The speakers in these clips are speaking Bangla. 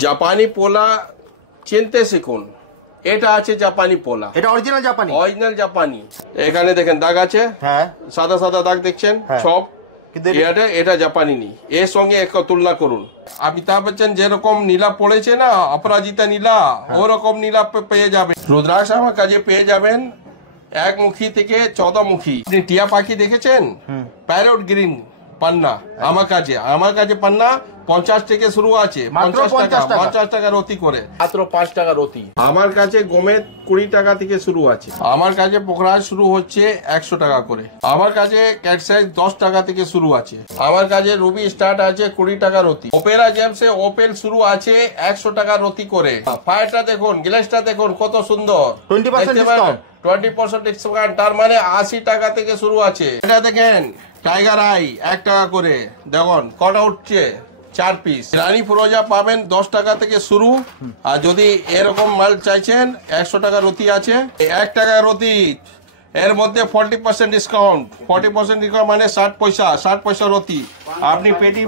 জাপানি পোলা চিনতে শিখুন। এটা আছে জাপানি পোলা, এটা অরিজিনাল জাপানি, অরিজিনাল জাপানি। এখানে দেখেন দাগ আছে, হ্যাঁ সাদা সাদা দাগ দেখছেন সব, এটা জাপানি নি। এর সঙ্গে এক তুলনা করুন। অমিতাভ বচ্চন যেরকম নীলা পড়েছে না, অপরাজিতা নীলা, ওরকম নীলা পেয়ে যাবেন। রুদ্রাক্ষ আমার কাজে পেয়ে যাবেন একমুখী থেকে 14 মুখী। আপনি টিয়া পাখি দেখেছেন? প্যারট গ্রিন পান্না আমার কাছে পান্না 50 থেকে শুরু আছে, 50 টাকা রতি করে, মাত্র 5 টাকা রতি। আমার কাছে গোমেদ 20 টাকা থেকে শুরু আছে। আমার কাছে পোখরাজ শুরু হচ্ছে 100 টাকা করে। আমার কাছে ক্যাট সাইজ 10 টাকা থেকে শুরু আছে। আমার কাছে রুবি স্টার্ট আছে 20 টাকা রতি। ওপেরা জেমসে ওপেল শুরু আছে 100 টাকা রতি করে। ফায়ারটা দেখুন, গ্লাসটা দেখুন কত সুন্দর, 20% ডিসকাউন্ট, 20% ডিসকাউন্ট, তার মানে 80 টাকা থেকে শুরু আছে। এটা দেখেন টাইগার আই 1 টাকা করে, দেখুন কটা উঠছে 4 পিস। রানী ফিরোজা পাবেন 10 টাকা থেকে শুরু। আর যদি এরকম মাল চাইছেন 100 টাকা রতি আছে, 1 টাকা রতি, এর মধ্যে 40% ডিসকাউন্ট। 40% ডিসকাউন্ট মানে 60 পয়সা রতি। আপনি পেটি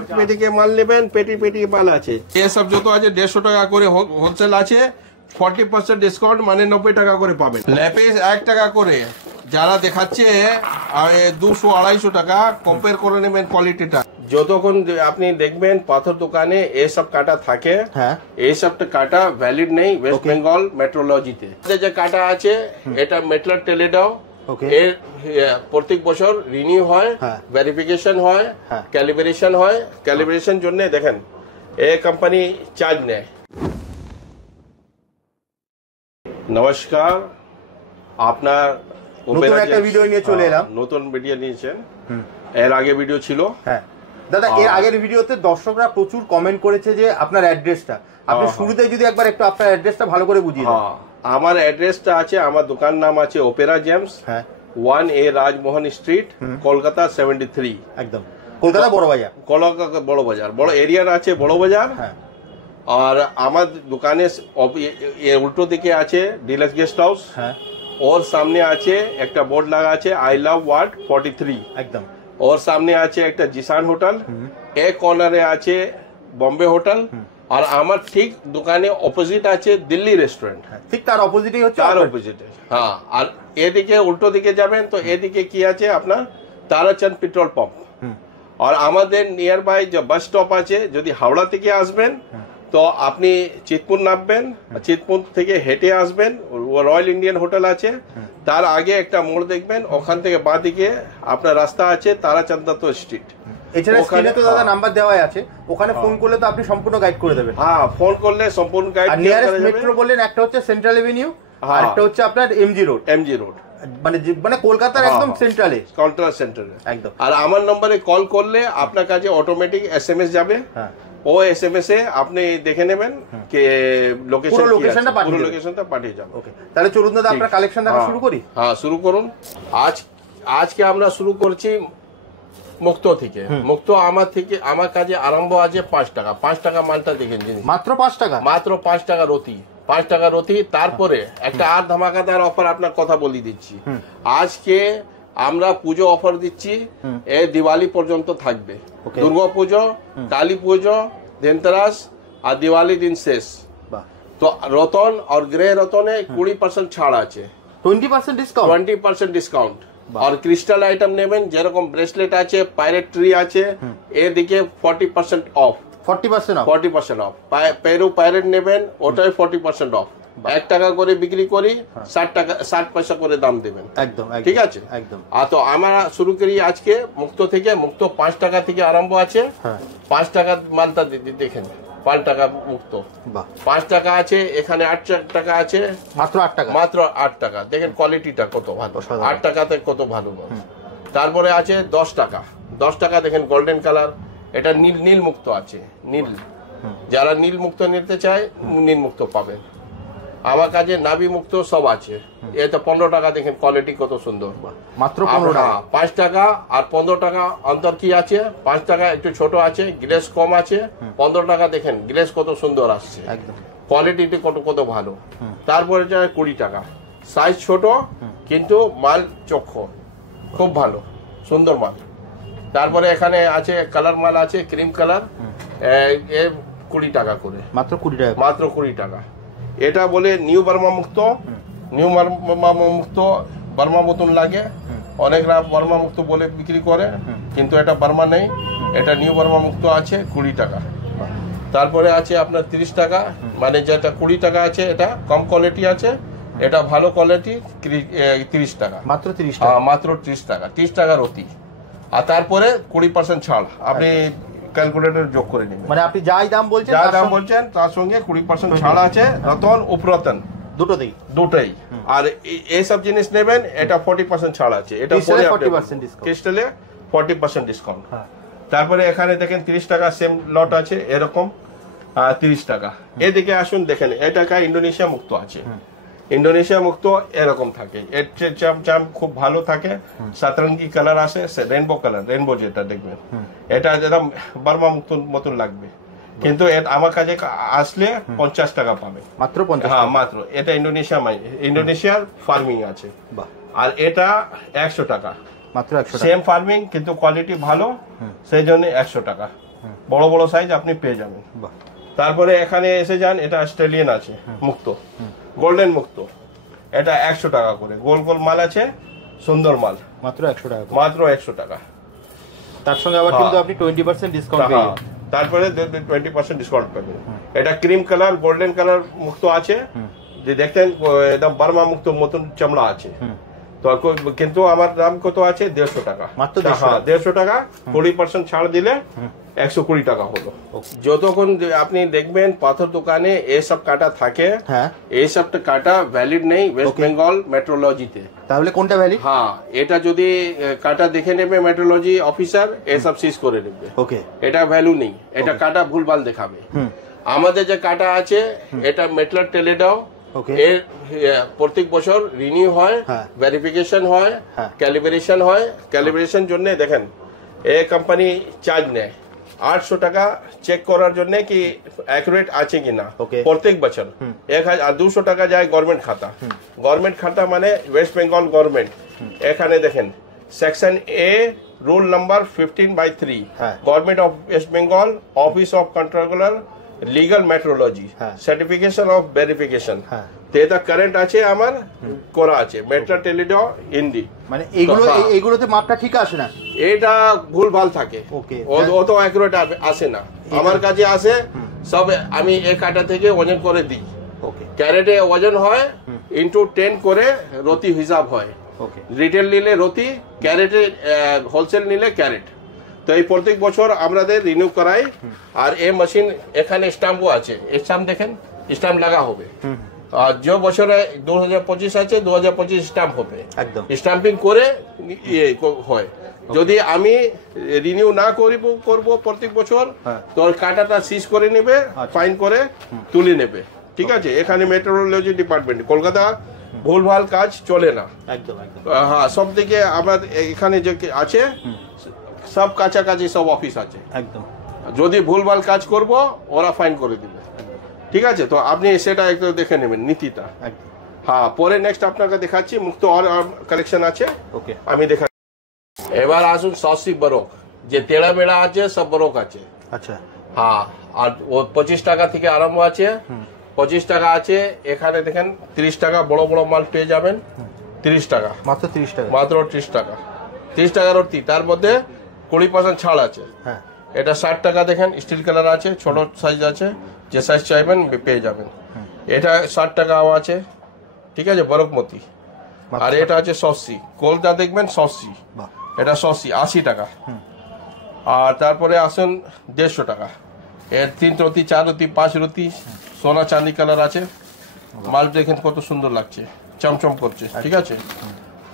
মাল নেবেন, পেটি মাল আছে। এসব যত আছে 150 টাকা করে হোলসেল আছে। 40% ডিসকাউন্ট মানে 90 টাকা করে পাবেন। ল্যাপিস 1 টাকা করে, যারা দেখাচ্ছে 200-250 টাকা, কম্পেয়ার করে নেবেন কোয়ালিটিটা। যতক্ষণ আপনি দেখবেন পাথর দোকানে এইসব কাটা থাকে, এইসব কাটা ভ্যালিড নেই ওয়েস্ট বেঙ্গল মেট্রোলজিতে। যে কাটা আছে এটা মেটলার টেলেডাও, এর প্রত্যেক বছর রিনিউ হয়, ভেরিফিকেশন হয়, ক্যালিব্রেশন হয়। ক্যালিব্রেশন জন্য দেখেন এ কোম্পানি চার্জ নেয়। নমস্কার, আপনার নতুন একটা ভিডিও নিয়ে চলে এলাম। নতুন ভিডিও নিয়েছেন, এর আগে ভিডিও ছিল। হ্যাঁ দাদা, এর আগের ভিডিওতে দর্শকরা প্রচুর কমেন্ট করেছে যে আপনার অ্যাড্রেসটা, আপনি শুরুতে যদি একবার একটু আপনার অ্যাড্রেসটা ভালো করে বুঝিয়ে দেন। আমার অ্যাড্রেসটা আছে, আমার দোকান নাম আছে Opera James, 1A Rajmohan street, Kolkata 73। একদম কলকাতা বড় বাজার, কলকাতা বড় বাজার, বড় এরিয়ার আছে বড় বাজার। আর আমার দোকানে উল্টো দিকে আছে ডিলাক্স গেস্ট হাউস, ওর সামনে আছে একটা বোর্ড লাগা আছে আই লাভ ওয়ার্ড 43। একদম ওর সামনে আছে একটা জিসান হোটেল, এক কর্নারে আছে বম্বে হোটেল, আর আমার ঠিক দোকানে অপোজিট আছে দিল্লি রেস্টুরেন্ট, ঠিক তার অপোজিটই হচ্ছে, তার অপোজিটে। হ্যাঁ, আর এদিকে উল্টো দিকে যাবেন তো এদিকে কি আছে আপনার তারাচন্দ পেট্রোল পাম্প। আর আমাদের নিয়ার বাই যে বাস স্টপ আছে, যদি হাওড়া থেকে আসবেন তো আপনি চিতপুর নামবেন, চিতপুর থেকে হেঁটে আসবেন, রয়্যাল ইন্ডিয়ান হোটেল আছে, তার আগে একটা মোড় দেখবেন, ওখান থেকে বাঁ দিকে আপনার রাস্তা আছে তারাচন্দ স্ট্রিট। এছাড়া স্ক্রিনে তো দাদা নাম্বার দেওয়াই আছে, ওখানে ফোন করলে তো আপনি সম্পূর্ণ গাইড করে দেবেন। হ্যাঁ, ফোন করলে সম্পূর্ণ গাইড। আর নিয়ারেস্ট মেট্রো বললেন একটা হচ্ছে সেন্ট্রাল এভিনিউ, আর একটা হচ্ছে আপনার এমজি রোড। মানে কলকাতার একদম সেন্ট্রালে, সেন্ট্রালে একদম। আর আমার নম্বরে কল করলে আপনার কাছে অটোমেটিক এসএমএস যাবে। ও এসএমএস এ আপনি দেখে নেবেন যে লোকেশনটা পাঠিয়ে যাবে। ওকে, তাহলে চলুন দাদা আমরা কালেকশন দেখা শুরু করি। হ্যাঁ, শুরু করুন। আজকে আমরা শুরু করছি মুক্ত থেকে। মুক্ত আমার কাছে আরম্ভ আছে 5 টাকা। 5 টাকা মালটা দেখেন, মাত্র 5 টাকা, মাত্র 5 টাকা রতি, 5 টাকা রতি। তারপরে একটা আর ধামাকাদার অফার আপনার কথা বলি দিচ্ছি। আজকে আমরা পুজো অফার দিচ্ছি, এই দিওয়ালি পর্যন্ত থাকবে। দুর্গা পুজো, কালী পুজো, ধনতেরাস আর দিওয়ালি দিন শেষ। তো রতন আর গ্রে রতনে 20% ছাড় আছে, 20% ডিসকাউন্ট। আর ক্রিস্টাল আইটেম নেবেন, যেরকম ব্রেসলেট আছে, পাইরেট ট্রি আছে, এদিকে 40% অফ। 40% অফ। পেরু পাইরেট নেবেন, ওটাই 40% অফ। 1 টাকা করে বিক্রি করি, 60 পয়সা করে দাম দেবেন। একদম ঠিক আছে, একদম। আর তো আমরা শুরু করি আজকে মুক্ত থেকে। মুক্ত 5 টাকা থেকে আরম্ভ আছে। 5 টাকা মালটা দেখেন, 5 টাকা মুক্ত, 5 টাকা আছে। এখানে 8 টাকা আছে, মাত্র 8 টাকা, মাত্র 8 টাকা। দেখেন কোয়ালিটিটা কত ভালো, 8 টাকাতে কত ভালো। তারপরে আছে 10 টাকা। 10 টাকা দেখেন গোল্ডেন কালার, এটা নীল মুক্ত আছে, নীল। যারা নীল মুক্ত নিতে চায় নীল মুক্ত পাবেন। আমার কাছে নাভি মুক্ত সব আছে। এটা 15 টাকা, দেখেন কোয়ালিটি কত সুন্দর, মাত্র 15 টাকা। 5 টাকা আর 15 টাকা অন্তর কি আছে? 5 টাকা একটু ছোট আছে, গ্লেস কম আছে। 15 টাকা দেখেন গ্লেস কত সুন্দর আসছে, একদম কোয়ালিটি কত ভালো। তারপরে 20 টাকা, সাইজ ছোট কিন্তু মাল চক্ষু খুব ভালো, সুন্দর মাল। তারপরে এখানে আছে কালার মাল আছে, ক্রিম কালার, 20 টাকা করে, মাত্র 20 টাকা, মাত্র 20 টাকা। এটা বলে নিউ বার্মা মুক্ত, নিউ বার্মা মুক্ত বার্মা মতন লাগে, অনেকরা বার্মা মুক্ত বলে বিক্রি করে, কিন্তু এটা বার্মা নেই, এটা নিউ বার্মা মুক্ত আছে 20 টাকা। তারপরে আছে আপনার 30 টাকা, মানে যেটা 20 টাকা আছে এটা কম কোয়ালিটি আছে, এটা ভালো কোয়ালিটি 30 টাকা, মাত্র 30 টাকা, মাত্র 30 টাকা, 30 টাকার অতি। আর তারপরে 20% ছাড়, আপনি ক্যালকুলেটর যোগ করে নেবেন, মানে আপনি যাই দাম বলছেন, যা দাম বলছেন তার সঙ্গে 20% ছাড় আছে, রতন উপরতন দুটোই। আর এইসব জিনিস নেবেন, এটা 40% ছাড় আছে, এটা পরে 40% ডিসকাউন্ট, ক্রিস্টালে 40% ডিসকাউন্ট। তারপরে এখানে দেখেন 30 টাকা সেম লট আছে এরকম, 30 টাকা। এদিকে আসুন দেখেন, এটা ইন্দোনেশিয়া মুক্ত আছে, ইন্দোনেশিয়া মুক্ত এরকম থাকে, এর চাম খুব ভালো থাকে, সাতরঙ্গি কালার আসে, রেনবো কালার, রেনবো যেটা দেখবেন, এটা একদম বার্মা মুক্ত মতন লাগবে, কিন্তু আমার কাছে আসলে 50 টাকা পাবে, মাত্র 50। হ্যাঁ মাত্র। এটা ইন্দোনেশিয়ার ফার্মিং আছে, আর এটা 100 টাকা, মাত্র 100 টাকা, সেম ফার্মিং কিন্তু কোয়ালিটি ভালো, সেই জন্য 100 টাকা, বড় বড় সাইজ আপনি পেয়ে যাবেন। তারপরে এখানে এসে যান, এটা অস্ট্রেলিয়ান আছে মুক্ত, গোল্ডেন মুক্ত, এটা 100 টাকা করে, গোল গোল মাল আছে, সুন্দর মাল, মাত্র 100 টাকা, মাত্র 100 টাকা। তার সঙ্গে আবার কিন্তু আপনি 20% ডিসকাউন্ট পেয়ে যাবেন, তারপরে 20% ডিসকাউন্ট পাবেন। এটা ক্রিম কালার, গোল্ডেন কালার মুক্ত আছে, যে দেখতেন একদম বার্মা মুক্ত মতন চামড়া আছে, তো কিন্তু আমার দাম কত আছে 150 টাকা, মাত্র 150 টাকা, 20% ছাড় দিলে 120 টাকা হলো। যতক্ষণ আপনি দেখবেন পাথর দোকানে এইসব কাটা থাকে, এইসব কাটা ভ্যালিড নেই ওয়েস্ট বেঙ্গল মেট্রোলজিতে। তাহলে কোনটা ভ্যালিড? হ্যাঁ, এটা যদি কাটা দেখে নেবে মেট্রোলজি অফিসার, এসব সিজ করে নেবে, ওকে, এটা ভ্যালু নেই, এটা কাটা ভুলভাল দেখাবে। আমাদের যে কাটা আছে এটা মেটলার টেলেডাও, এর প্রত্যেক বছর রিনিউ হয়, ভেরিফিকেশন হয়, ক্যালিব্রেশন হয়। ক্যালিব্রেশন জন্য দেখেন এই কোম্পানি চার্জ নেয় 800 টাকা চেক করার জন্য কি অ্যাকুরেট আছে কিনা প্রত্যেক বছর। 200 টাকা যায় গভর্নমেন্ট খাতা, গভর্নমেন্ট খাতা মানে ওয়েস্ট বেঙ্গল গভর্নমেন্ট। এখানে দেখেন section A rule number 15/3, government of West Bengal, office of controller, legal metrology, certification of verification. তো এটা কারেন্ট আছে, আমার করা আছে মেট্রা টেলিডো হিন্দি। মানে এইগুলোতে মাপটা ঠিক আসে না, এটা ভুল ভাল থাকে, ও তো অ্যাকুরেট আসে না। আমার কাছে আসে সব, আমি এই কাটা থেকে ওজন করে দিই, ক্যারেটে ওজন হয় ইন্টু 10 করে রতি হিসাব হয়। রিটেল নিলে রতি, ক্যারেটে হোলসেল নিলে ক্যারেট। তো এই প্রত্যেক বছর আমাদের রিনিউ করাই। আর এই মেশিন এখানে স্টাম্পও আছে, স্টাম্প দেখেন, স্টাম্প লাগা হবে। আর যে বছরে 2025 আছে 2025 স্টাম্প হবে, একদম স্টাম্পিং করে হয়। যদি আমি রিনিউ না করব প্রত্যেক বছর, তো কাটাটা সিজ করে নেবে, ফাইন করে তুলে নেবে, ঠিক আছে। এখানে মেট্রোলজি ডিপার্টমেন্ট কলকাতা ভুলভাল কাজ চলে না, একদম একদম। হ্যাঁ, সব দিকে আমার এখানে যে আছে সব কাছাকাছি সব অফিস আছে, একদম। যদি ভুলভাল কাজ করব ওরা ফাইন করে দিবে, ঠিক আছে। তো আপনি সেটা একটু দেখে নেবেন নীতিটা। হ্যাঁ, পরে নেক্সট আপনাকে দেখাচ্ছি, মুক্ত আর কালেকশন আছে, ওকে, আমি দেখাচ্ছি। এবার আসুন সসি বরক, যে তেড়া বেড়া আছে সব বরক আছে, আচ্ছা। হ্যাঁ, আর ও 25 টাকা থেকে আরম্ভ আছে, 25 টাকা আছে। এখানে দেখেন 30 টাকা বড় বড় মাল পেয়ে যাবেন, 30 টাকা, মাত্র 30 টাকা, মাত্র 30 টাকা, 30 টাকার অর্থী। তার মধ্যে 20% ছাড় আছে। এটা 60 টাকা দেখেন, স্টিল কালার আছে, ছোট সাইজ আছে, যে সাইজ চাইবেন পেয়ে যাবেন। এটা 60 টাকা আছে, ঠিক আছে, বরকমতি। আর এটা আছে সসি, কোলটা দেখবেন সসি, এটা সসি 80 টাকা। আর তারপরে আসুন 150 টাকা, এর 3 রতি, 4 রতি, 5 রতি, সোনা চাঁদি কালার আছে। মাল দেখেন কত সুন্দর লাগছে, চমচম করছে, ঠিক আছে।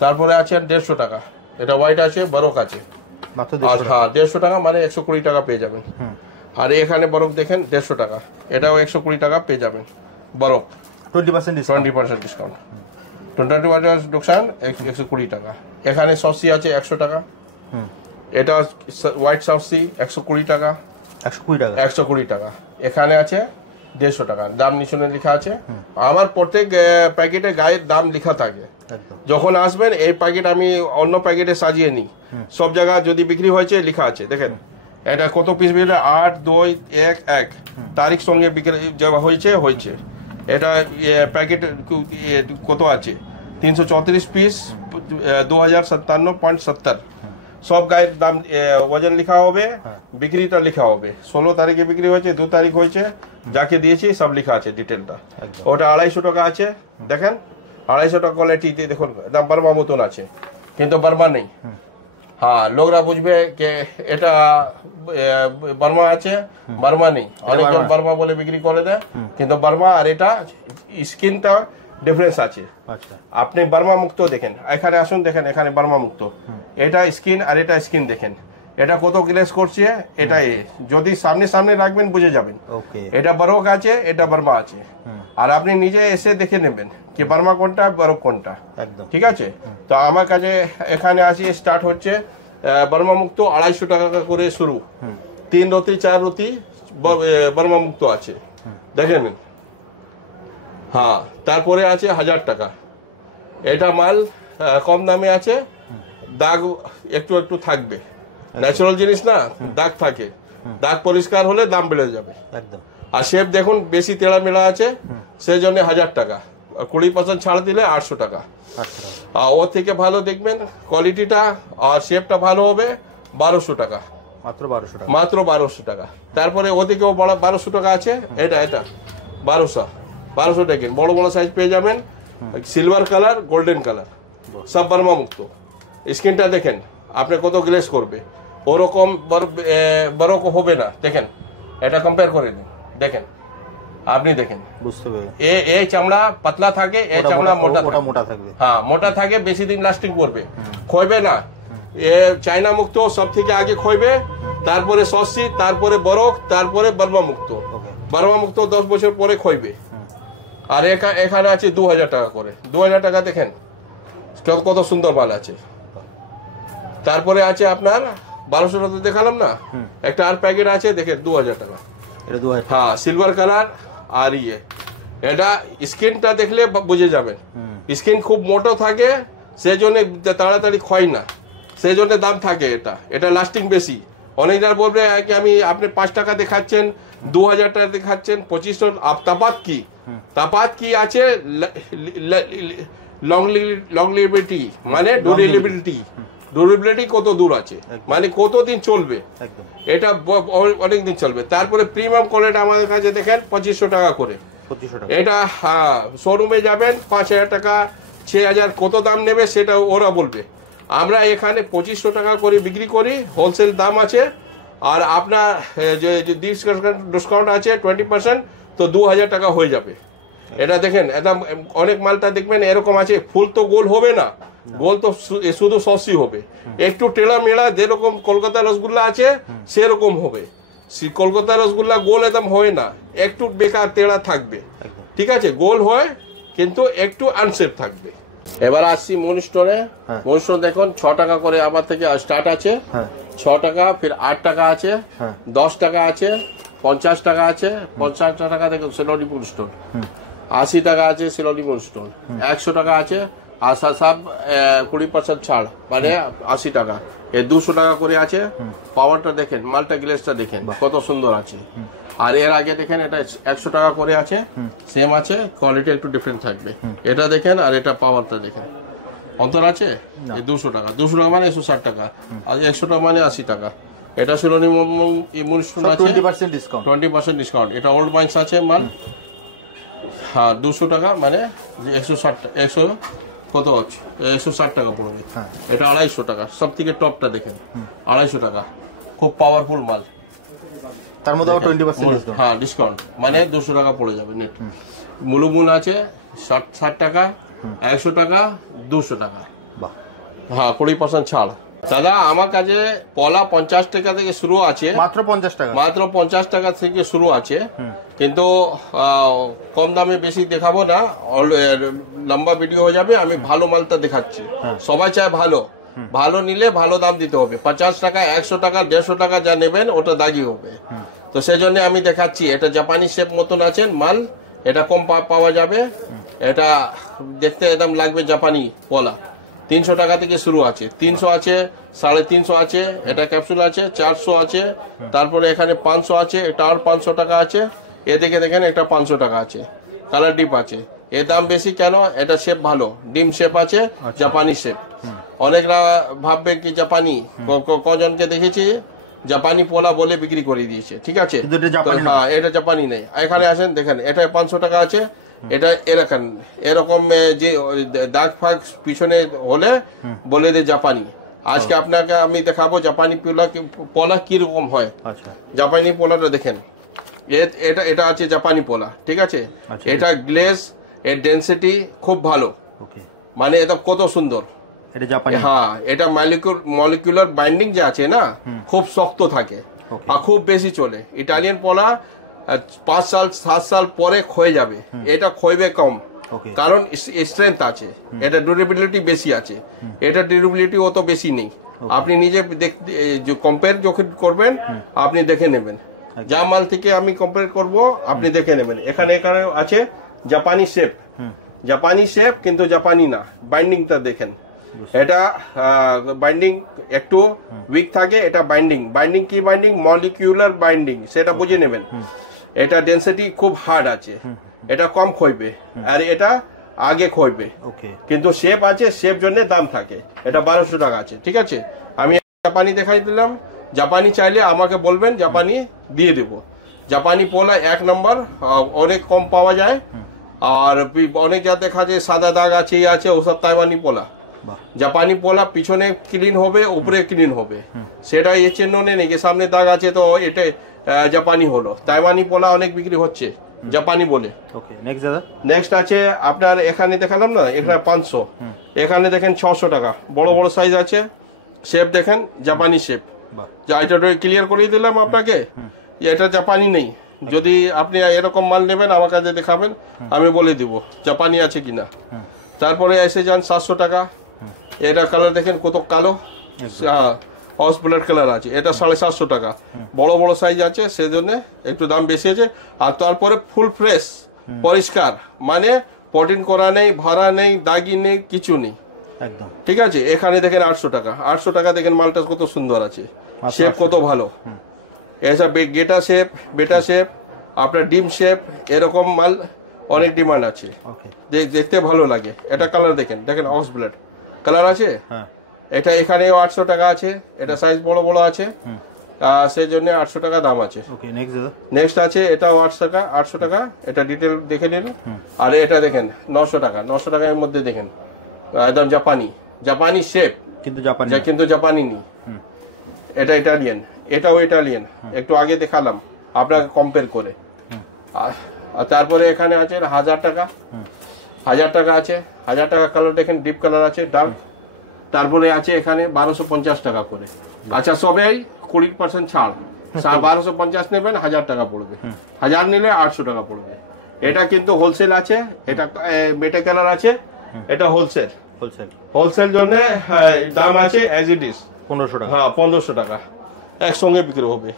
তারপরে আছে 150 টাকা, এটা হোয়াইট আছে, বরক আছে। হ্যাঁ, 150 টাকা মানে 120 টাকা পেয়ে যাবেন। আর এখানে বরফ দেখেন 150 টাকা, এটাও 120 টাকা পেয়ে যাবেন বরফ, 20% ডিসকাউন্ট, 120 টাকা। এখানে সসি আছে 100 টাকা, এটা হোয়াইট সসি 120 টাকা, 120 টাকা। এখানে আছে 150 টাকা, দাম নিচনে লেখা আছে। আমার প্রত্যেক প্যাকেটে গায়ের দাম লেখা থাকে। যখন আসবেন এই প্যাকেট আমি অন্য প্যাকেটে সাজিয়ে নিই, সব জায়গায় যদি বিক্রি হয়েছে লেখা আছে, দেখেন এটা কত পিস বিক্রি 8 2 1 1 তারিখ সঙ্গে বিক্রি যা হয়েছে এটা প্যাকেট কত আছে 334 পিস 2057.70 সব গায়ের দাম ওজন লেখা হবে বিক্রিটা লেখা হবে 16 তারিখে বিক্রি হয়েছে 2 তারিখ হয়েছে যাকে দিয়েছি সব লেখা আছে ডিটেলটা ওটা 250 টাকা আছে দেখেন 250 টাকা কোয়ালিটিতে দেখুন দাম বার্মা মতন আছে কিন্তু বার্মা নেই হ্যাঁ লোকরা বুঝবে যে এটা বার্মা আছে বার্মা নেই অনেকজন বার্মা বলে বিক্রি করে দেয় কিন্তু বার্মা আর এটা স্কিনটা ডিফারেন্স আছে আচ্ছা আপনি বার্মা মুক্ত দেখেন এখানে আসুন দেখেন এখানে বার্মা মুক্ত এটা স্কিন আর এটা স্কিন দেখেন এটা কত গ্লেজ করছে এটা যদি সামনে সামনে রাখবেন বুঝে যাবেন ওকে এটা বরক আছে এটা বার্মা আছে আর আপনি নিজে এসে দেখে নেবেন কি বার্মা কোনটা বরক কোনটা একদম ঠিক আছে তো আমার কাছে এখানে আসি স্টার্ট হচ্ছে বার্মা মুক্ত 250 টাকা করে শুরু 3 রতি 4 রতি বার্মা মুক্ত আছে দেখেন হ্যাঁ তারপরে আছে 1000 টাকা এটা মাল কম দামে আছে দাগ একটু একটু থাকবে ন্যাচারাল জিনিস না দাগ থাকে দাগ পরিষ্কার হলে দাম বেড়ে যাবে একদম আর শেপ দেখুন বেশি তেড়া মেলা আছে সেই জন্য 1000 টাকা 20% ছাড় দিলে 800 টাকা আচ্ছা আর ওর থেকে ভালো দেখবেন কোয়ালিটিটা আর শেপটা ভালো হবে 1200 টাকা মাত্র 1200 টাকা মাত্র 1200 টাকা তারপরে ওদিকেও বড় 1200 টাকা আছে এটা 1200 টাকা বড় বড় সাইজ পেয়ে যাবেন সিলভার কালার গোল্ডেন কালার সব বার্মা মুক্ত স্কিনটা দেখেন আপনি কত গ্লেজ করবে ওরকম বরক হবে না দেখেন এটা কম্পেয়ার করে দিন দেখেন আপনি দেখেন বুঝতে পেরেছি এই চামড়া পাতলা থাকে এই চামড়া মোটা থাকবে হ্যাঁ মোটা থাকে বেশি দিন লাস্টিং করবে ক্ষয়বে না এ চায়না মুক্ত সব থেকে আগে ক্ষয়বে তারপরে সসি তারপরে বরক তারপরে বার্মা মুক্ত বার্মা মুক্ত 10 বছর পরে ক্ষয়বে আর এখানে আছে 2000 টাকা করে 2000 টাকা দেখেন কত সুন্দর মাল আছে তারপরে আছে আপনার 1200 টাকা দেখালাম না একটা আর প্যাকেট আছে দেখেন 2000 টাকা এটা 2000 হ্যাঁ সিলভার কালার আর এটা স্কিনটা দেখলে বুঝে যাবেন স্কিন খুব মোটো থাকে সেই জন্য তাড়াতাড়ি ক্ষয় না সেই জন্য দাম থাকে এটা লাস্টিং বেশি অনেকটা বলবে কি আমি আপনি 5 টাকা দেখাচ্ছেন 2000 টাকা দেখাচ্ছেন 2500 তাপাত কি আছে লংলিভিটি মানে ডিউরেবিলিটি কত দূর আছে মানে কতদিন চলবে এটা অনেক দিন চলবে তারপরে প্রিমিয়াম কোয়ালিটি আমাদের কাছে দেখেন 2500 টাকা করে 2500 টাকা এটা হ্যাঁ শোরুমে যাবেন 5000 টাকা 6000 কত দাম নেবে সেটা ওরা বলবে আমরা এখানে 2500 টাকা করে বিক্রি করি হোলসেল দাম আছে আর আপনার যে ডিসকাউন্ট আছে 20% তো 2000 টাকা হয়ে যাবে এটা দেখেন একদম অনেক মালটা দেখবেন এরকম আছে ফুল তো গোল হবে না গোল তো শুধু সসি হবে একটু টেলা মেলা যেরকম কলকাতা রসগোল্লা আছে সেরকম হবে কলকাতা রসগোল্লা গোল একদম হয় না একটু বেকার তেড়া থাকবে ঠিক আছে গোল হয় কিন্তু একটু আনসেফ থাকবে এবার আসছি মুন স্টোরে মুন স্টোর দেখুন 6 টাকা করে আমার থেকে স্টার্ট আছে 6 টাকা ফির 8 টাকা আছে 10 টাকা আছে 50 টাকা আছে 50 টাকা দেখুন সিলোনি মুন স্টোর 80 টাকা আছে সিলোনি মুন স্টোর 100 টাকা আছে আর সব 20% ছাড় মানে 80 টাকা এই 200 টাকা করে আছে পাওয়ারটা দেখেন মাল্টা গ্লেসটা দেখেন কত সুন্দর আছে আর এর আগে দেখেন এটা 100 টাকা করে আছে সেম আছে কোয়ালিটি একটু ডিফারেন্ট থাকবে এটা দেখেন আর এটা পাওয়ারটা দেখেন অন্তর আছে এই 200 টাকা মানে 160 টাকা আর 100 টাকা মানে 80 টাকা এটা সিলোনি মুন স্টোর আছে 20% ডিসকাউন্ট এটা ওল্ড মাইন্স আছে মাল হ্যাঁ 200 টাকা মানে 160 কত আছে 160 টাকা পড়বে এটা 250 টাকা সব থেকে টপটা দেখেন 250 টাকা খুব পাওয়ারফুল মাল তার মধ্যে 20% হ্যাঁ ডিসকাউন্ট মানে 200 টাকা পড়ে যাবে নেট মুলুমুন আছে 60 টাকা 100 টাকা 200 টাকা হ্যাঁ 20% ছাড় দাদা আমার কাছে পলা 50 টাকা থেকে শুরু আছে মাত্র 50 টাকা থেকে শুরু আছে কিন্তু কম দামে বেশি দেখাবো না লম্বা ভিডিও হয়ে যাবে আমি ভালো মালটা দেখাচ্ছি সবাই চায় ভালো নিলে ভালো দাম দিতে হবে 50 টাকা 100 টাকা 150 টাকা যা নেবেন ওটা দাগি হবে তো সেই জন্য আমি দেখাচ্ছি এটা জাপানি শেপ মতন আছে মাল এটা কম পাওয়া যাবে এটা দেখতে একদম লাগবে জাপানি পলা 300 টাকা থেকে শুরু আছে, 300 আছে, 350 আছে, এটা ক্যাপসুল আছে, 400 আছে, তারপরে এখানে 500 আছে, এটা আর 500 টাকা আছে, এদিকে দেখেন এটা 500 টাকা আছে, কালার ডিপ আছে। এর দাম বেশি কেন? এটা শেপ ভালো, ডিম শেপ আছে, জাপানি শেপ। অনেকরা ভাববে কি জাপানি, কজনকে দেখেছি জাপানি পোলা বলে বিক্রি করে দিয়েছে, ঠিক আছে? হ্যাঁ, এটা জাপানি নেই। এখানে আসেন দেখেন, এটা 500 টাকা আছে, এটা এরকম যে দাগ ফাগ পিছনে হলে বলে দে জাপানি। আজকে আপনাকে আমি দেখাবো জাপানি পোলা কিরকম হয়। জাপানি পোলাটা দেখেন, এটা আছে জাপানি পোলা, ঠিক আছে? এটা গ্লেজ, এর ডেন্সিটি খুব ভালো, মানে এটা কত সুন্দর। হ্যাঁ, এটা মলিকুলার বাইন্ডিং যে আছে না, খুব শক্ত থাকে আর খুব বেশি চলে। ইটালিয়ান পোলা 5 সাল 7 সাল পরে ক্ষয়ে যাবে, এটা ক্ষয়বে কম, কারণ স্ট্রেংথ আছে, এটা ডিউরেবিলিটি বেশি আছে, এটা ডিউরেবিলিটি অত বেশি নেই। আপনি নিজে কম্পেয়ার যখন করবেন আপনি দেখে নেবেন, যা মাল থেকে আমি কম্পেয়ার করব আপনি দেখে নেবেন। এখানে আছে জাপানি শেপ, জাপানি শেপ কিন্তু জাপানি না। বাইন্ডিংটা দেখেন, এটা বাইন্ডিং একটু উইক থাকে, এটা বাইন্ডিং কি বাইন্ডিং? মলিকিউলার বাইন্ডিং, সেটা বুঝে নেবেন। এটা ডেন্সিটি খুব হার্ড আছে, এটা কম ক্ষয়বে, আর এটা আগে ক্ষয়বে, কিন্তু শেপ আছে, শেপ জন্য দাম থাকে। এটা 1200 টাকা আছে, ঠিক আছে? আমি জাপানি দেখাই দিলাম, জাপানি চাইলে আমাকে বলবেন, জাপানি দিয়ে দেব। জাপানি পোলা 1 নম্বর, অনেক কম পাওয়া যায়, আর অনেক যা দেখা যায় সাদা দাগ আছে, আছে, ওসব তাইওয়ানি পোলা। জাপানি পোলা পিছনে ক্লিন হবে, উপরে ক্লিন হবে, সেটা এর চিহ্ন নেই যে সামনে দাগ আছে তো এটা জাপানি হলো। তাইওয়ানি পোলা অনেক বিক্রি হচ্ছে জাপানি বলে। নেক্সট আছে আপনার, এখানে দেখালাম না, এখানে 500, এখানে দেখেন 600 টাকা, বড় বড় সাইজ আছে, শেপ দেখেন জাপানি শেপ। এটা ক্লিয়ার করে দিলাম আপনাকে, এটা জাপানি নেই। যদি আপনি এরকম মাল নেবেন আমার কাছে দেখাবেন, আমি বলে দিব জাপানি আছে কিনা। তারপরে এসে যান 700 টাকা, এটা কালার দেখেন কত কালো, হর্স ব্লাড কালার আছে, এটা 750 টাকা, বড় বড় সাইজ আছে, সেজন্য একটু দাম বেশি আছে। আর তারপরে ফুল ফ্রেশ পরিষ্কার, মানে পটিন করা নেই, ভরা নেই, দাগি নেই, কিছু নেই, ঠিক আছে? এখানে দেখেন 800 টাকা, 800 টাকা দেখেন মালটা কত সুন্দর আছে, শেপ কত ভালো। এসব গেটা শেপ, বেটা শেপ, আপনার ডিম শেপ, এরকম মাল অনেক ডিমান্ড আছে, দেখতে ভালো লাগে। এটা কালার দেখেন, হর্স ব্লাড কালার আছে, এটা এখানেও 800 টাকা আছে, এটা সাইজ বড় বড় আছে, সেই জন্য 800 টাকা দাম আছে। নেক্সট আছে এটাও 800 টাকা, এটা ডিটেল দেখে নিন। আর এটা দেখেন 900 টাকা, 900 টাকার মধ্যে দেখেন একদম জাপানি শেপ, কিন্তু জাপানি নেই। এটা ইটালিয়ান, এটাও ইটালিয়ান, একটু আগে দেখালাম আপনাকে কম্পেয়ার করে। আর তারপরে এখানে আছে 1000 টাকা, 1000 টাকা আছে, 1000 টাকা কালার দেখেন, ডিপ কালার আছে, ডার্ক। তারপরে আছে এখানে 1250 টাকা করে। আচ্ছা, সবাই 20% ছাড়, 1250 নেবেন 1000 টাকা পড়বে, 1000 নিলে 800 টাকা পড়বে। এটা কিন্তু হোলসেল আছে, এটা মেটে কালার আছে, এটা হোলসেল জন্য দাম আছে অ্যাজ ইট ইজ 1500 টাকা। হ্যাঁ, 1500 টাকা একসঙ্গে বিক্রি হবে।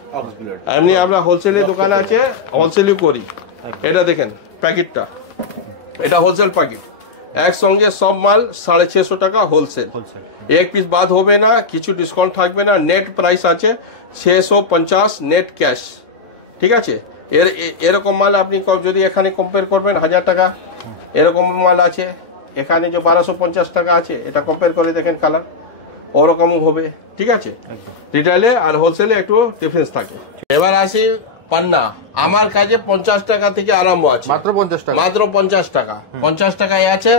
এমনি আমরা হোলসেলের দোকান আছে, হোলসেলই করি। এটা দেখেন প্যাকেটটা, এটা হোলসেল প্যাকেট, একসঙ্গে সব মাল 650 টাকা হোলসেল, এক পিস বাদ হবে না, কিছু ডিসকাউন্ট থাকবে না। নেট প্রাইস আছে 650 নেট ক্যাশ, ঠিক আছে? এরকম মাল আপনি যদি এখানে কম্পেয়ার করবেন 1000 টাকা, এরকম মাল আছে এখানে যে 1250 টাকা আছে, এটা কম্পেয়ার করে দেখেন কালার ওরকম হবে, ঠিক আছে? রিটেলে আর হোলসেলে একটু ডিফারেন্স থাকে। এবার আসি পান্না, আমার কাছে 50 টাকা থেকে আরম্ভ আছে, মাত্র 50 টাকা, 50 টাকায় আছে।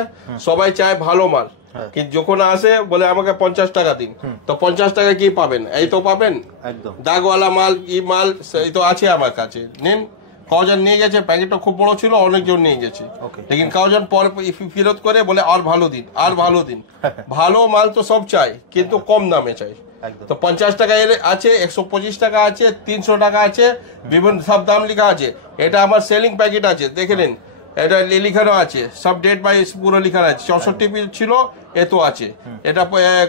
সবাই চায় ভালো মাল, কিন্তু যখন আসে বলে আমাকে 50 টাকা দিন, তো 50 টাকা কি পাবেন? এই তো পাবেন একদম দাগওয়ালা মাল, ই মাল এই তো আছে আমার কাছে। নিন, কজন নিয়ে গেছে, প্যাকেটটা খুব বড় ছিল, অনেকজন নিয়ে গেছে, লেকিন কজন পরে ফেরত করে বলে আর ভালো দিন, আর ভালো দিন। ভালো মাল তো সব চাই, কিন্তু কম দামে চাই। তো 50 টাকা আছে, 125 টাকা আছে, 300 টাকা আছে, বিভিন্ন সব দাম লেখা আছে। এটা আমার সেলিং প্যাকেট আছে, দেখে নিন, এটা লিখানো আছে, সব ডেট বাই পুরো লিখানো আছে। 64 পিস ছিল, এত আছে। এটা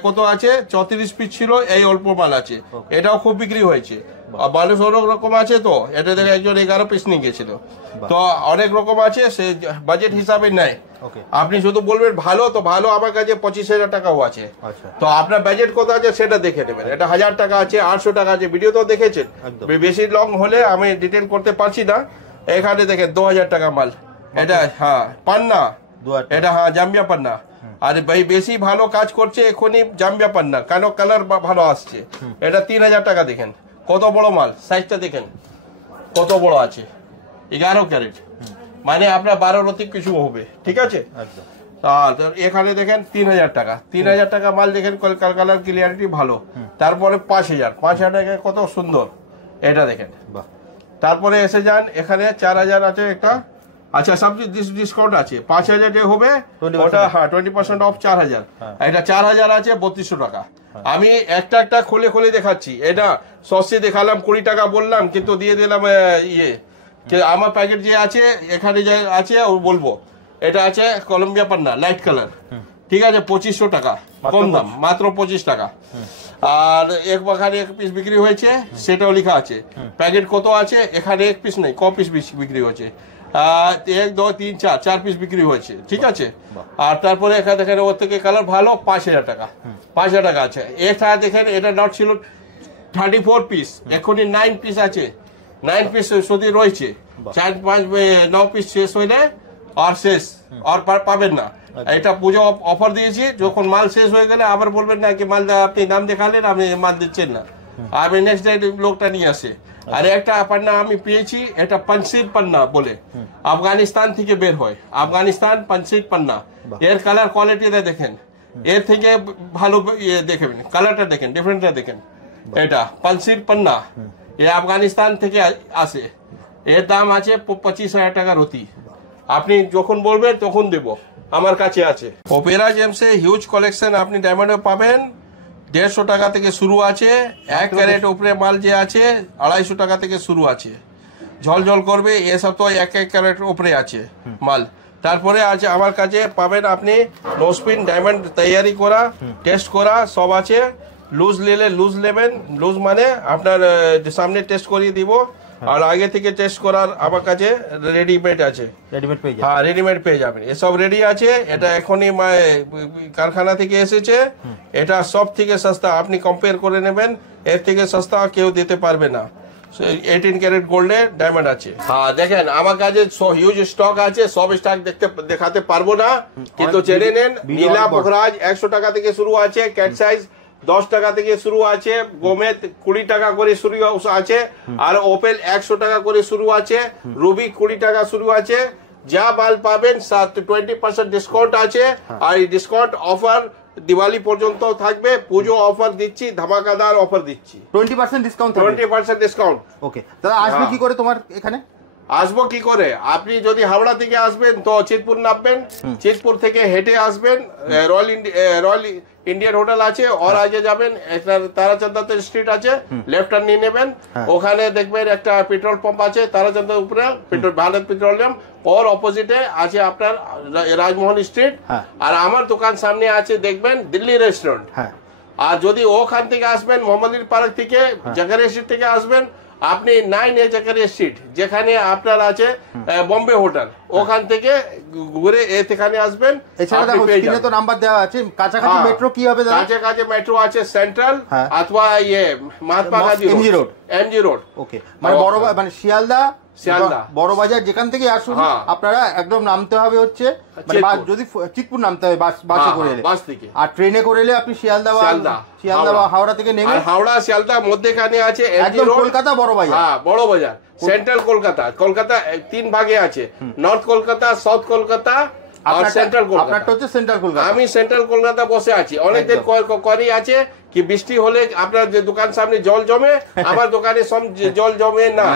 কত আছে? 34 পিস ছিল, এই অল্প মাল আছে। এটাও খুব বিক্রি হয়েছে। আর মানুষ অনেক রকম আছে, তো এটা দেখে একজন 11 পিস নিয়ে গেছিল, তো অনেক রকম আছে, সে বাজেট হিসাবে নেয়। আপনি শুধু বলবেন ভালো, তো ভালো আমার কাছে 25,000 টাকাও আছে, তো আপনার বাজেট কত আছে সেটা দেখে নেবেন। এটা 1000 টাকা আছে, 800 টাকা আছে, ভিডিও তো দেখেছেন। বেশি লং হলে আমি ডিটেল করতে পারছি না। এখানে দেখেন 2000 টাকা মাল, এটা হ্যাঁ পান্না, এটা হ্যাঁ জাম্বিয়া পান্না। আর ভাই বেশি ভালো কাজ করছে এখনই জাম্বিয়া পান্না, কেন কালার ভালো আসছে। এটা 3000 টাকা, দেখেন কত বড় মাল, সাইজটা দেখেন কত বড় আছে, 11 ক্যারেট, মানে আপনার 12 রতি কিছু হবে, ঠিক আছে। এখানে দেখেন 3000 টাকা, 3000 টাকা মাল দেখেন, কালার ক্লিয়ারিটি ভালো। তারপরে 5000 টাকা, কত সুন্দর এটা দেখেন। তারপরে এসে যান, এখানে 4000 আছে একটা, আচ্ছা সব ডিসকাউন্ট আছে, 5000 হবে ওটা, হ্যাঁ 20% অফ 4000। এটা 4000 আছে 3200 টাকা। আমি একটা একটা খুলে খুলে দেখাচ্ছি। এটা সস্তে দেখালাম, 20 টাকা বললাম, কিন্তু দিয়ে দিলাম ইয়ে, আমার প্যাকেট যে আছে এখানে যে আছে ও বলবো। এটা আছে কলম্বিয়া পান্না লাইট কালার, ঠিক আছে, 2500 টাকা, কম দাম, মাত্র 25 টাকা। আর এখানে 1 পিস বিক্রি হয়েছে, সেটাও লেখা আছে। প্যাকেট কত আছে এখানে, 1 পিস নেই, ক পিস বিক্রি হয়েছে, 1 2 3 4 পিস বিক্রি হয়েছে, ঠিক আছে। আর তারপরে এখানে ওর থেকে কালার ভালো, 5000 টাকা, 5000 টাকা আছে। এটা দেখেন, এটা নট ছিল 34 পিস, এখনই 9 পিস আছে, 9 পিস শুধু রয়েছে, 4 5 9 পিস শেষ হইলে আর শেষ, আর পাবেন না। এটা পুজো অফার দিয়েছি, যখন মাল শেষ হয়ে গেলে আবার বলবেন না কি মাল আপনি নাম দেখালেন, আপনি মাল দিচ্ছেন না, আমি নেক্সট ডে লোকটা নিয়ে আসে। আর একটা পান্না আমি পেয়েছি, এটা পানসির পান্না বলে, আফগানিস্তান থেকে বের হয়, আফগানিস্তান পানসির পান্না। এর কালার কোয়ালিটিটা দেখেন, এর থেকে ভালো ইয়ে দেখবেন, কালারটা দেখেন, ডিফারেন্টটা দেখেন। এটা পানসির পান্না, এ আফগানিস্তান থেকে আসে, এর দাম আছে 25,000 টাকা রতি। আপনি যখন বলবেন তখন দেব, আমার কাছে আছে। ওপেরা জেমসে হিউজ কালেকশন আপনি ডায়মন্ডে পাবেন। 150 টাকা থেকে শুরু আছে, 1 ক্যারেট উপরে মাল যে আছে 250 টাকা থেকে শুরু আছে, ঝলঝল করবে, এসব তো 1 ক্যারেট উপরে আছে মাল। তারপরে আছে আমার কাছে পাবেন আপনি নোস্পিন ডায়মন্ড তৈরি করা, টেস্ট করা সব আছে। লুজ নিলে লুজ নেবেন, লুজ মানে আপনার সামনে টেস্ট করিয়ে দিব, আর আগে থেকে টেস্ট করার আমার কাছে রেডিমেড আছে, হ্যাঁ রেডিমেড পেয়ে যাবেন, এসব রেডি আছে। এটা এখনই কারখানা থেকে এসেছে, এটা সব থেকে সস্তা, আপনি কম্পেয়ার করে নেবেন, এর থেকে সস্তা কেউ দিতে পারবে না। 18 ক্যারেট গোল্ডে ডায়মন্ড আছে। হ্যাঁ দেখেন আমার কাছে হিউজ স্টক আছে, সব স্টক দেখাতে পারবো না, কিন্তু জেনে নেন। নীলা পোখরাজ 100 টাকা থেকে শুরু আছে, ক্যাট সাইজ 10 টাকা থেকে শুরু আছে, গোমেদ 20 টাকা করে শুরু আছে, আর ওপেল 100 টাকা করে শুরু আছে, রুবি 20 টাকা শুরু আছে। যা মাল পাবেন 20% ডিসকাউন্ট আছে, আর এই ডিসকাউন্ট অফার দিওয়ালি পর্যন্ত থাকবে। পুজো অফার দিচ্ছি, ধামাকাদার অফার দিচ্ছি, 20% ডিসকাউন্ট, 20% ডিসকাউন্ট। ওকে, তাহলে আসবে কি করে তোমার এখানে? আসবো কি করে, আপনি যদি হাওড়া থেকে আসবেন তো চিতপুর নামবেন, চিতপুর থেকে হেঁটে আসবেন, রয়্যাল ইন্ডিয়ান হোটেল আছে, ওর আগে যাবেন, তারাচন্দ্র স্ট্রিট আছে, লেফট টার্ন নিয়ে নেবেন, ওখানে দেখবেন একটা পেট্রোল পাম্প আছে তারাচন্দ্র উপরে, ভারত পেট্রোলিয়াম, ওর অপোজিটে আছে আপনার রাজমোহন স্ট্রিট। আর আমার দোকান সামনে আছে দেখবেন দিল্লি রেস্টুরেন্ট। আর যদি ওখান থেকে আসবেন মোহাম্মদীর পার্ক থেকে, জাকারিয়া স্ট্রিট থেকে আসবেন, আপনি 9A জাকারিয়া স্ট্রিট যেখানে আপনার আছে বোম্বে হোটেল, ওখান থেকে ঘুরে এখানে আসবেন। এছাড়া দেখো স্ক্রিনে তো নাম্বার দেওয়া আছে। কাছাকাছি মেট্রো কি হবে দাদা? কাছাকাছি মেট্রো আছে সেন্ট্রাল অথবা ইয়ে Mahatma Gandhi road, MG road. Okay, মানে বড় মানে শিয়ালদা বড় বাজার যেখান থেকে আসুন আপনারা একদম নামতে হবে হচ্ছে, যদি চিতপুর নামতে হবে বাসে করে এলে, আর ট্রেনে করে এলে আপনি শিয়ালদা বা হাওড়া থেকে নেমে, হাওড়া শিয়ালদা মধ্যেখানে আছে একদম কলকাতা বড় বাজার। হ্যাঁ বড় বাজার, সেন্ট্রাল কলকাতা। কলকাতা 3 ভাগে আছে, নর্থ কলকাতা, সাউথ কলকাতা আর সেন্ট্রাল কলকাতা। আপনারটা হচ্ছে সেন্ট্রাল কলকাতা। আমি সেন্ট্রাল কলকাতা বসে আছি, অনেকদিন করি আছে কি বৃষ্টি হলে আপনার যে দোকান সামনে জল জমে, আমার দোকানে সব জল জমে না,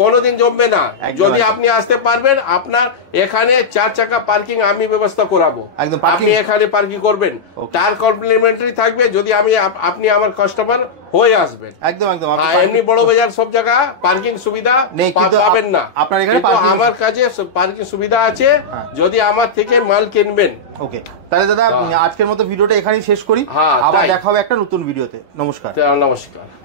কোনোদিন জমবে না। যদি আপনি আসতে পারবেন, আপনার এখানে 4 চাকা পার্কিং আমি ব্যবস্থা করাবো, আপনি এখানে পার্কিং করবেন, তার কমপ্লিমেন্টারি থাকবে যদি আপনি আমার কাস্টমার হয়ে আসবেন। একদম একদম, এমনি বড় বাজার সব জায়গা পার্কিং সুবিধা পাবেন না, আপনার এখানে আমার কাছে পার্কিং সুবিধা আছে যদি আমার থেকে মাল কিনবেন। ওকে, তাহলে দাদা আজকের মতো ভিডিওটা এখানেই শেষ করি, আবার দেখা হবে একটা নতুন ভিডিওতে। নমস্কার। নমস্কার।